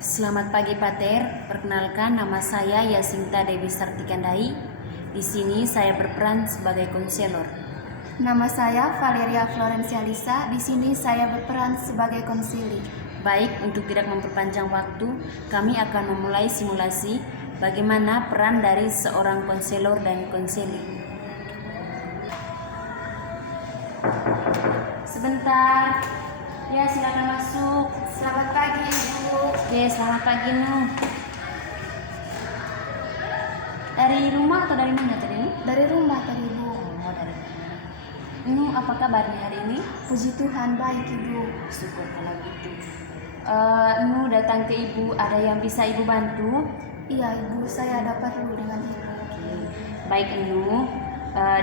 Selamat pagi Pater, perkenalkan nama saya Yasinta Dewi Sartikandai. Di sini saya berperan sebagai konselor. Nama saya Valeria Florencia Lisa. Di sini saya berperan sebagai konsili. Baik, untuk tidak memperpanjang waktu, kami akan memulai simulasi bagaimana peran dari seorang konselor dan konseli. Sebentar. Ya, silakan masuk. Selamat pagi, Ibu. Oke, selamat pagi Nu. Dari rumah atau dari mana tadi? Dari rumah tadi, Ibu. Oh, dari rumah. Nu, apa kabarnya hari ini? Puji Tuhan, baik, Ibu. Syukur kalau gitu. Nu datang ke Ibu, ada yang bisa Ibu bantu? Iya, Ibu, saya ada perlu dengan Ibu. Oke. Baik Nu,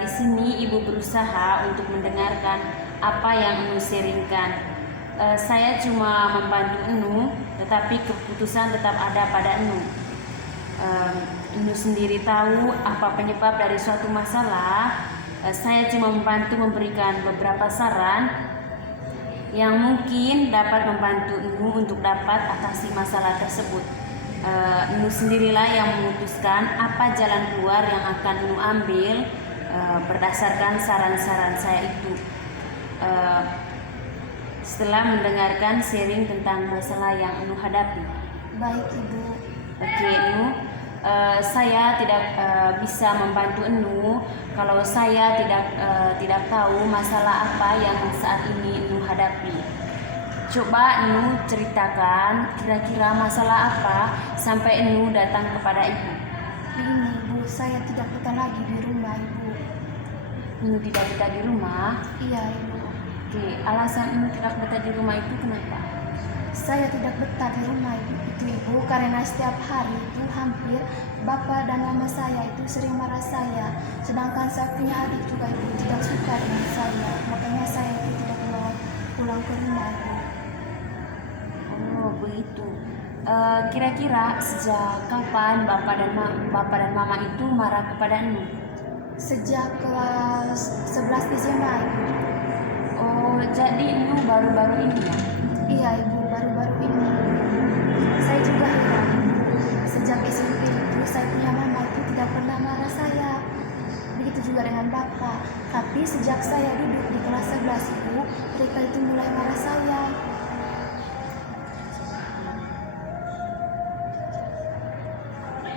di sini Ibu berusaha untuk mendengarkan apa yang Nu sharingkan. Saya cuma membantu Nu, tetapi keputusan tetap ada pada Nu. Nu sendiri tahu apa penyebab dari suatu masalah. Saya cuma membantu memberikan beberapa saran yang mungkin dapat membantu Nu untuk dapat atasi masalah tersebut. Nu sendirilah yang memutuskan apa jalan keluar yang akan Nu ambil berdasarkan saran-saran saya itu. Setelah mendengarkan sharing tentang masalah yang Nu hadapi. Baik, Ibu. Oke, Nu, saya tidak bisa membantu Nu kalau saya tidak tahu masalah apa yang saat ini Nu hadapi. Coba Nu ceritakan kira-kira masalah apa sampai Nu datang kepada Ibu. Begini, Ibu, saya tidak betah lagi di rumah, Ibu. Nu tidak betah di rumah. Iya, Ibu. Oke, alasan Nu tidak betah di rumah itu kenapa? Saya tidak betah di rumah itu, Ibu, karena setiap hari itu hampir Bapak dan Mama saya itu sering marah saya. Sedangkan saya punya adik juga, Ibu, tidak suka dengan saya. Makanya saya itu tidak mau pulang ke rumah, Ibu. Oh, begitu. Kira-kira sejak kapan Bapak dan Mama itu marah kepada Nu? Sejak kelas 11 SMA, Ibu. Oh, jadi Nu baru-baru ini ya? Iya, Ibu, baru-baru ini. Saya juga heran, Ibu. Sejak SMP itu saya punya mama itu tidak pernah marah saya. Begitu juga dengan Bapak. Tapi sejak saya duduk di kelas 11, Ibu, mereka itu mulai marah saya.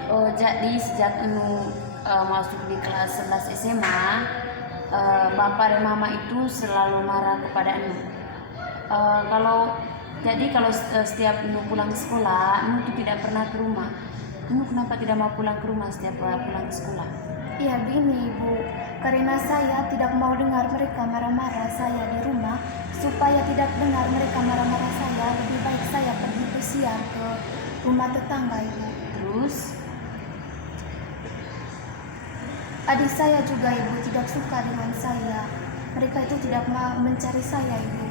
Oh, jadi sejak Nu masuk di kelas 11 SMA, Bapak dan Mama itu selalu marah kepada Nu. Kalau setiap Nu pulang sekolah, Nu itu tidak pernah ke rumah. Nu kenapa tidak mau pulang ke rumah setiap pulang ke sekolah? Iya, begini, Ibu. Karena saya tidak mau dengar mereka marah-marah saya di rumah. Supaya tidak dengar mereka marah-marah saya, lebih baik saya pergi pesiar ke rumah tetangga, Ibu. Terus, Adik saya juga, Ibu, tidak suka dengan saya. Mereka itu tidak mau mencari saya, Ibu.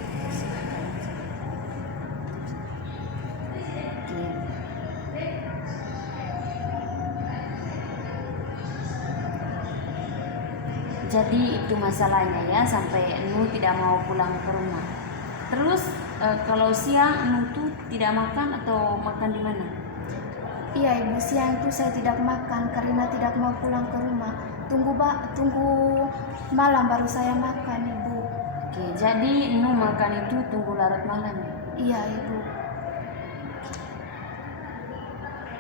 oke. Jadi itu masalahnya ya, sampai Nu tidak mau pulang ke rumah. Terus kalau siang Nu tuh tidak makan atau makan di mana? Iya, Ibu, siang itu saya tidak makan karena tidak mau pulang ke rumah. Tunggu malam baru saya makan, Ibu. Oke, jadi Nu makan itu tunggu larut malam ya? Iya, Ibu.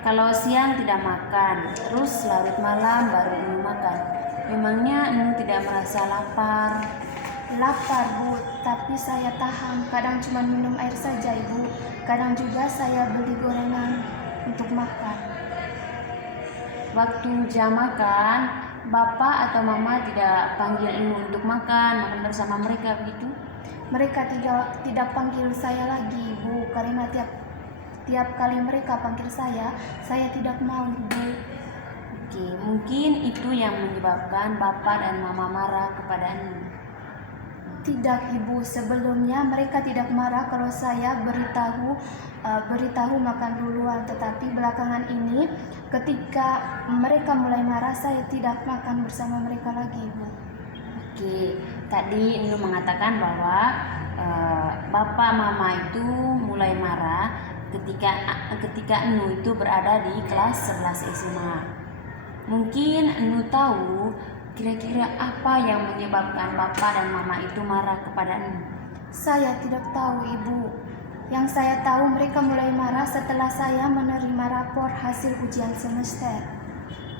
Kalau siang tidak makan, terus larut malam baru Nu makan. Memangnya Nu tidak merasa lapar? Lapar, Bu, tapi saya tahan. Kadang cuma minum air saja, Ibu. Kadang juga saya beli gorengan untuk makan. Waktu jam makan, Bapak atau Mama tidak panggil Nu untuk makan bersama mereka begitu? Mereka tidak panggil saya lagi, Ibu, karena tiap kali mereka panggil saya tidak mau, Ibu. Oke, mungkin itu yang menyebabkan Bapak dan Mama marah kepada Nu. Tidak, Ibu, sebelumnya mereka tidak marah kalau saya beritahu makan duluan, tetapi belakangan ini ketika mereka mulai marah saya tidak makan bersama mereka lagi, Ibu. Oke, tadi Nu mengatakan bahwa Bapak Mama itu mulai marah ketika ketika Enu itu berada di kelas 11 SMA. Mungkin Enu tahu kira-kira apa yang menyebabkan Papa dan Mama itu marah kepada Enu. Saya tidak tahu, Ibu. Yang saya tahu mereka mulai marah setelah saya menerima rapor hasil ujian semester.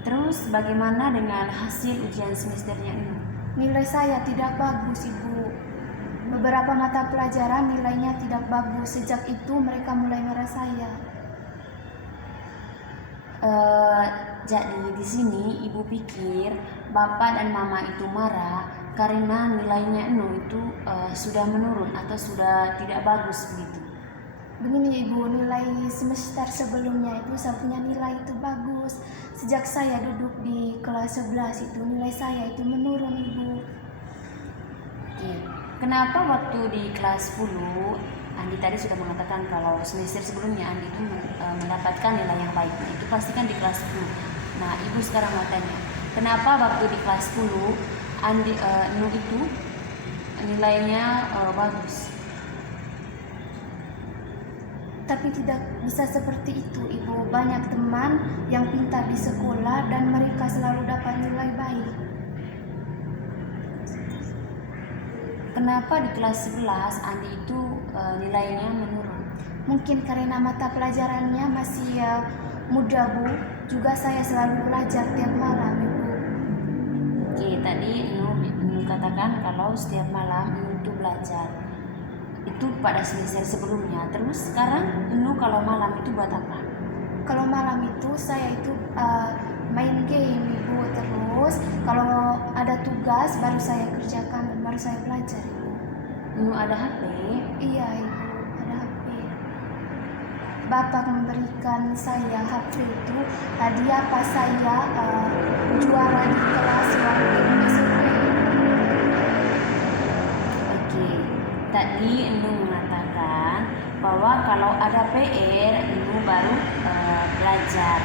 Terus bagaimana dengan hasil ujian semesternya Enu? Nilai saya tidak bagus, Ibu. Beberapa mata pelajaran nilainya tidak bagus. Sejak itu mereka mulai marah saya. Jadi di sini Ibu pikir Bapak dan Mama itu marah karena nilainya Enu itu sudah menurun atau sudah tidak bagus begitu. Begini, Ibu, nilai semester sebelumnya itu saya punya nilai itu bagus. Sejak saya duduk di kelas 11 itu nilai saya itu menurun, Ibu. Oke. Kenapa waktu di kelas 10 Andi tadi sudah mengatakan kalau semester sebelumnya Andi itu mendapatkan nilai yang baik. Nah, itu pasti kan di kelas 10. Nah, Ibu sekarang mau tanya, kenapa waktu di kelas 10 Enu itu nilainya bagus? Tapi tidak bisa seperti itu, Ibu. Banyak teman yang pintar di sekolah dan mereka selalu dapat nilai baik. Kenapa di kelas 11 Andi itu nilainya menurun? Mungkin karena mata pelajarannya masih muda, Bu. Juga saya selalu belajar tiap malam, Ibu. Oke, tadi Enu katakan kalau setiap malam Enu itu belajar. Itu pada semester sebelumnya. Terus sekarang Enu kalau malam itu buat apa? Kalau malam itu saya itu main game, Ibu. Terus kalau ada tugas baru saya kerjakan dan baru saya belajar, Ibu. Enu ada HP? Iya, Ibu, ada HP. Bapak memberikan saya HP itu hadiah pas saya juara di kelas waktu SMP. Oke, tadi Enu mengatakan bahwa kalau ada PR Enu baru belajar.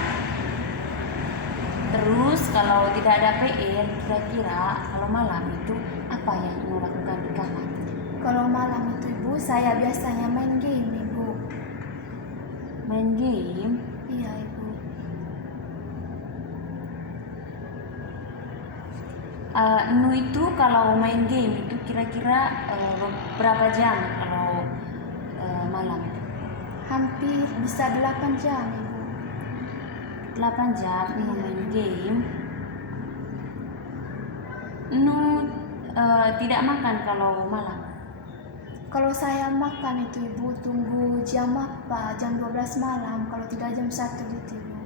Terus kalau tidak ada PR, kira-kira kalau malam itu apa yang Enu lakukan di kamar? Kalau malam itu, Ibu, saya biasanya main game, Ibu. Main game? Iya, Ibu. Enu itu kalau main game itu kira-kira berapa jam kalau malam itu? Hampir bisa 8 jam, Ibu. 8 jam Enu main game. Enu tidak makan kalau malam. Kalau saya makan itu, Ibu, tunggu jam apa? Jam 12 malam, kalau tidak jam 1 gitu, Ibu.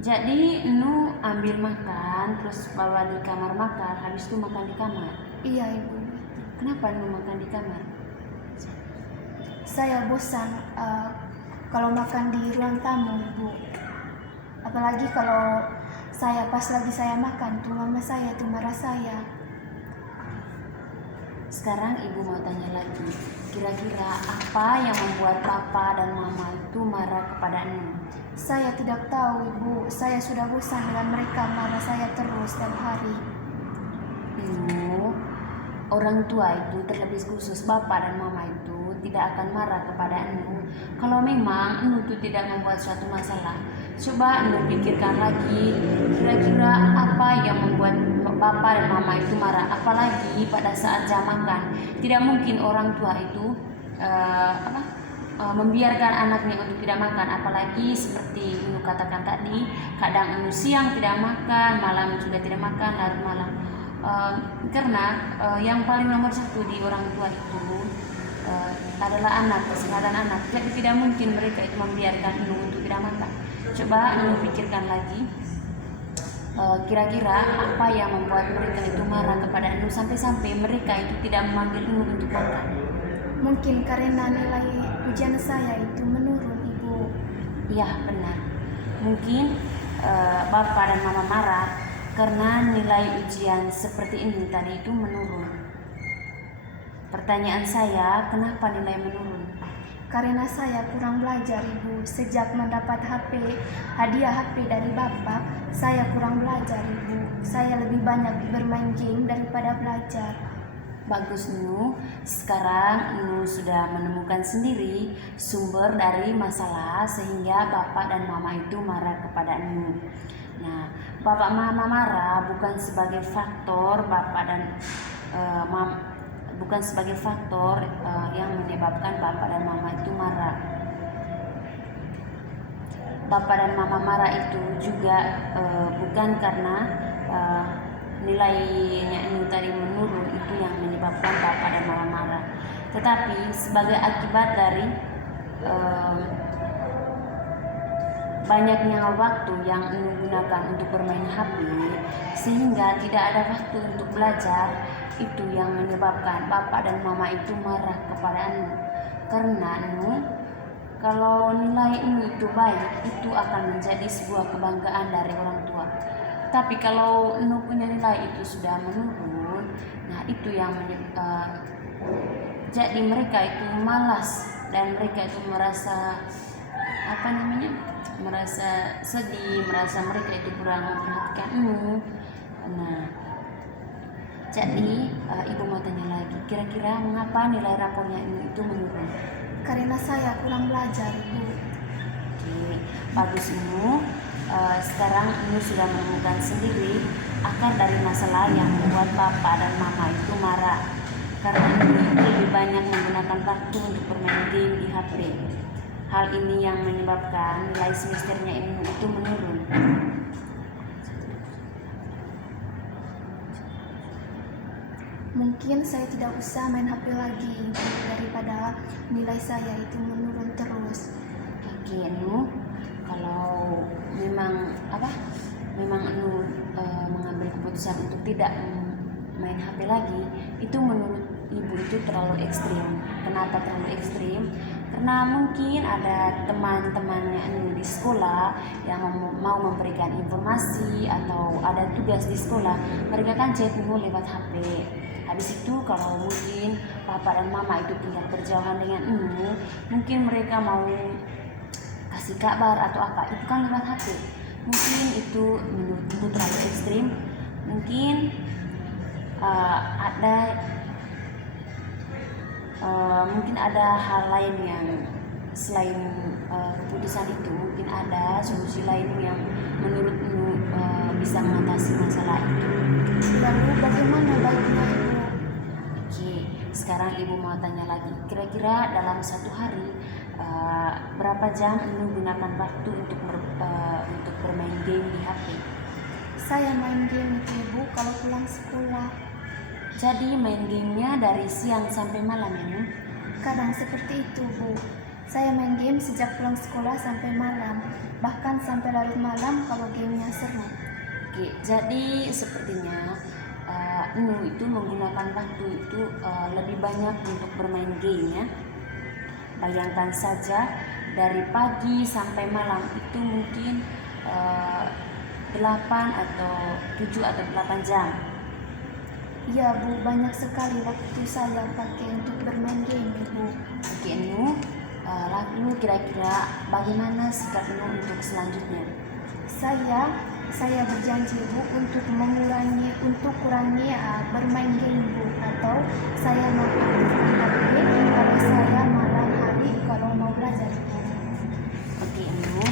Jadi Enu ambil makan terus bawa di kamar makan, habis itu makan di kamar. Iya, Ibu. Kenapa Enu makan di kamar? Saya bosan kalau makan di ruang tamu, Ibu. Apalagi kalau pas lagi saya makan tuh mama saya tuh marah saya. Sekarang Ibu mau tanya lagi, kira-kira apa yang membuat Papa dan Mama itu marah kepada Enu? Saya tidak tahu, Ibu. Saya sudah bosan dengan mereka marah saya terus setiap hari. Enu, orang tua itu terlebih khusus Bapak dan Mama itu tidak akan marah kepada Enu kalau memang Enu itu tidak membuat suatu masalah. Coba Enu pikirkan lagi, kira-kira apa yang membuat Bapak dan Mama itu marah, apalagi pada saat jam makan. Tidak mungkin orang tua itu membiarkan anaknya untuk tidak makan, apalagi seperti Enu katakan tadi, kadang Enu siang tidak makan, malam juga tidak makan, larut malam. Karena yang paling nomor satu di orang tua itu adalah anak, kesehatan anak. Jadi tidak mungkin mereka itu membiarkan Enu untuk tidak makan. Coba Enu pikirkan lagi, kira-kira apa yang membuat mereka itu marah kepada Enu sampai-sampai mereka itu tidak memanggil Enu untuk makan. Mungkin karena nilai ujian saya itu menurun, Ibu. Iya, benar. Mungkin Bapak dan Mama marah karena nilai ujian seperti ini tadi itu menurun. Pertanyaan saya, kenapa nilai menurun? Karena saya kurang belajar, Ibu. Sejak mendapat hadiah HP dari Bapak, saya kurang belajar, Ibu. Saya lebih banyak bermain game daripada belajar. Bagus Nu, sekarang Nu sudah menemukan sendiri sumber dari masalah sehingga bapak dan mama itu marah kepada Nu. Nah, bapak mama marah bukan sebagai faktor bukan sebagai faktor yang menyebabkan bapak dan mama itu marah. Bapak dan mama marah itu juga bukan karena nilainya ini tadi menurun itu yang menyebabkan bapak dan mama marah, tetapi sebagai akibat dari banyaknya waktu yang Enu gunakan untuk bermain HP sehingga tidak ada waktu untuk belajar, itu yang menyebabkan bapak dan mama itu marah kepada Enu. Karena Enu, kalau nilai Enu itu baik, itu akan menjadi sebuah kebanggaan dari orang tua. Tapi kalau Enu punya nilai itu sudah menurun, nah itu yang jadi mereka itu malas dan mereka itu merasa merasa sedih, merasa mereka itu kurang memperhatikan Enu. Nah, jadi ibu mau tanya lagi, kira-kira mengapa nilai rapornya Enu itu menurun? Karena saya kurang belajar, Bu. Oke, bagus Enu. Sekarang Enu sudah menemukan sendiri akar dari masalah yang membuat bapak dan mama itu marah. Karena Enu lebih banyak menggunakan waktu untuk bermain game di HP. Hal ini yang menyebabkan nilai semesternya Enu itu menurun. Mungkin saya tidak usah main HP lagi daripada nilai saya itu menurun terus. Oke Enu, kalau memang Enu mengambil keputusan untuk tidak main HP lagi, itu menurut ibu itu terlalu ekstrim. Kenapa terlalu ekstrim? Karena mungkin ada teman-temannya Enu di sekolah yang mau memberikan informasi atau ada tugas di sekolah, mereka kan chat Enu lewat HP. Habis itu kalau mungkin papa dan mama itu tinggal berjauhan dengan Enu, mungkin mereka mau kasih kabar atau apa, itu kan lewat HP. Mungkin itu menurut ibu terlalu ekstrim. Mungkin mungkin ada hal lain yang selain keputusan itu, mungkin ada solusi lain yang menurut Enu bisa mengatasi masalah itu. Lalu bagaimana baiknya, Ibu? Oke, sekarang ibu mau tanya lagi, kira-kira dalam satu hari berapa jam Enu gunakan waktu untuk bermain game di HP? Saya main game itu, Ibu, kalau pulang sekolah. Jadi main gamenya dari siang sampai malam Enu? Kadang seperti itu, Bu. Saya main game sejak pulang sekolah sampai malam, bahkan sampai larut malam kalau gamenya seru. Oke, jadi sepertinya Enu itu menggunakan waktu itu lebih banyak untuk bermain game ya. Bayangkan saja dari pagi sampai malam itu mungkin 8 atau 7 atau 8 jam. Iya, Bu, banyak sekali waktu saya pakai untuk bermain game, Ibu. Oke Enu, lalu kira-kira bagaimana sikap Enu untuk selanjutnya? Saya berjanji, Bu, untuk kurangi bermain game, Bu, atau saya mau aktifkan HP kalau saya malam hari kalau mau belajar, Bu. Oke Enu,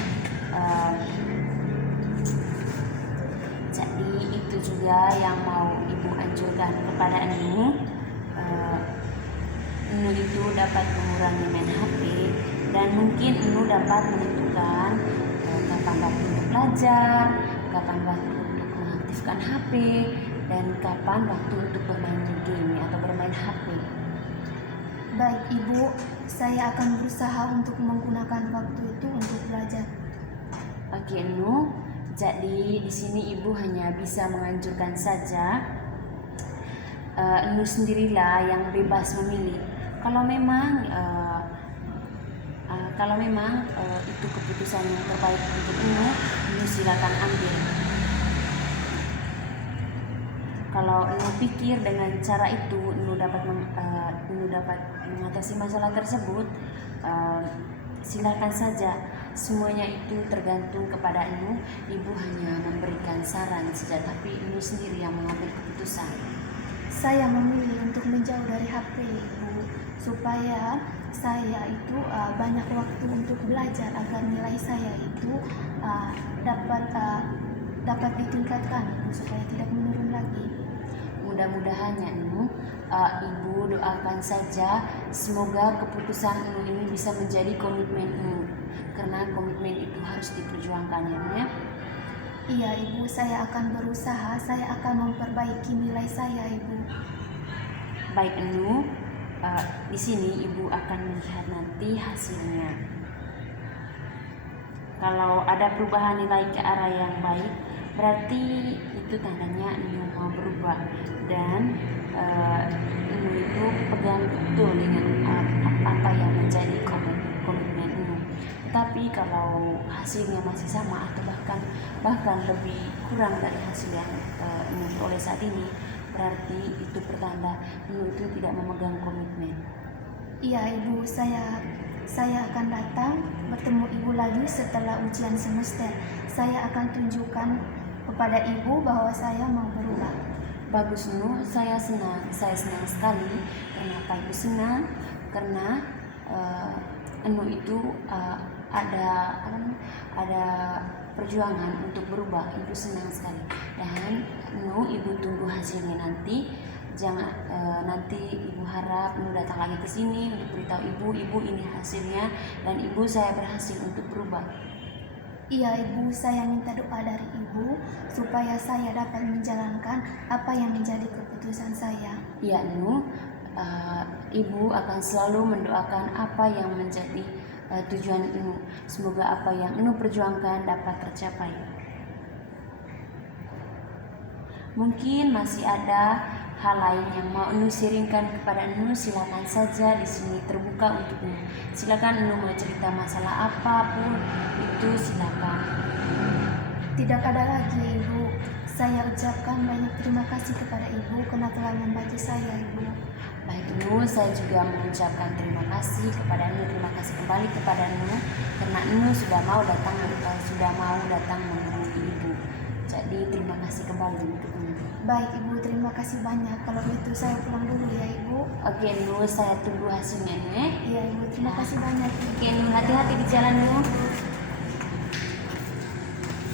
jadi itu juga yang mau ibu anjurkan kepada Enu. Enu itu dapat mengurangi main HP dan mungkin Enu dapat menentukan kapan waktu untuk belajar, kapan waktu untuk mengaktifkan HP, dan kapan waktu untuk bermain game atau bermain HP. Baik, Ibu, saya akan berusaha untuk menggunakan waktu itu untuk belajar. Oke Enu, jadi di sini ibu hanya bisa menganjurkan saja. Enu sendirilah yang bebas memilih. Kalau memang itu keputusan yang terbaik untuk Enu silakan ambil. Kalau Enu pikir dengan cara itu Enu dapat mengatasi masalah tersebut, silakan saja. Semuanya itu tergantung kepada Enu. Ibu hanya memberikan saran saja, tapi Enu sendiri yang mengambil keputusan. Saya memilih untuk menjauh dari HP Ibu supaya saya itu banyak waktu untuk belajar agar nilai saya itu uh, dapat uh, dapat ditingkatkan Ibu, supaya tidak menurun lagi. Mudah-mudahan ya Nu, Ibu doakan saja semoga keputusan Nu ini bisa menjadi komitmen Nu, karena komitmen itu harus diperjuangkan ya Nu ya. Iya Ibu, saya akan berusaha, saya akan memperbaiki nilai saya Ibu. Baik Nu, di sini Ibu akan melihat nanti hasilnya. Kalau ada perubahan nilai ke arah yang baik, berarti itu tandanya Nu mau berubah, dan Nu itu pegang betul dengan apa yang menjadi komitmen Nu. Tapi kalau hasilnya masih sama atau bahkan lebih kurang dari hasil yang Nu oleh saat ini, berarti itu pertanda Nu itu tidak memegang komitmen. Iya Ibu, saya akan datang bertemu Ibu lagi setelah ujian semester. Saya akan tunjukkan kepada Ibu bahwa saya mau berubah. Bagus Nu, saya senang sekali. Kenapa Ibu senang? Karena Nu itu ada perjuangan untuk berubah. Ibu senang sekali, dan Nu Ibu tunggu hasilnya nanti. Jangan nanti Ibu harap Nu datang lagi ke sini untuk beritahu Ibu ini hasilnya, dan Ibu saya berhasil untuk berubah. Iya Ibu, saya minta doa dari Ibu supaya saya dapat menjalankan apa yang menjadi keputusan saya. Ya Nu, Ibu akan selalu mendoakan apa yang menjadi tujuan Nu. Semoga apa yang Nu perjuangkan dapat tercapai. Mungkin masih ada hal lain yang mau Nu sharingkan kepada Nu, silakan saja, di sini terbuka untuk Nu. Silakan Nu mau cerita masalah apapun itu, silakan. Tidak ada lagi Ibu. Saya ucapkan banyak terima kasih kepada Ibu karena telah membantu saya Ibu. Baik Nu, saya juga mengucapkan terima kasih kepada Nu. Terima kasih kembali kepada Nu karena Nu sudah mau datang menemui Ibu. Jadi terima kasih kembali untuk Nu. Baik Ibu, terima kasih banyak. Kalau begitu saya pulang dulu ya Ibu. Oke Nu, saya tunggu hasilnya Nu ya. Iya Ibu, terima kasih banyak. Oke Nu, hati-hati di jalan Nu.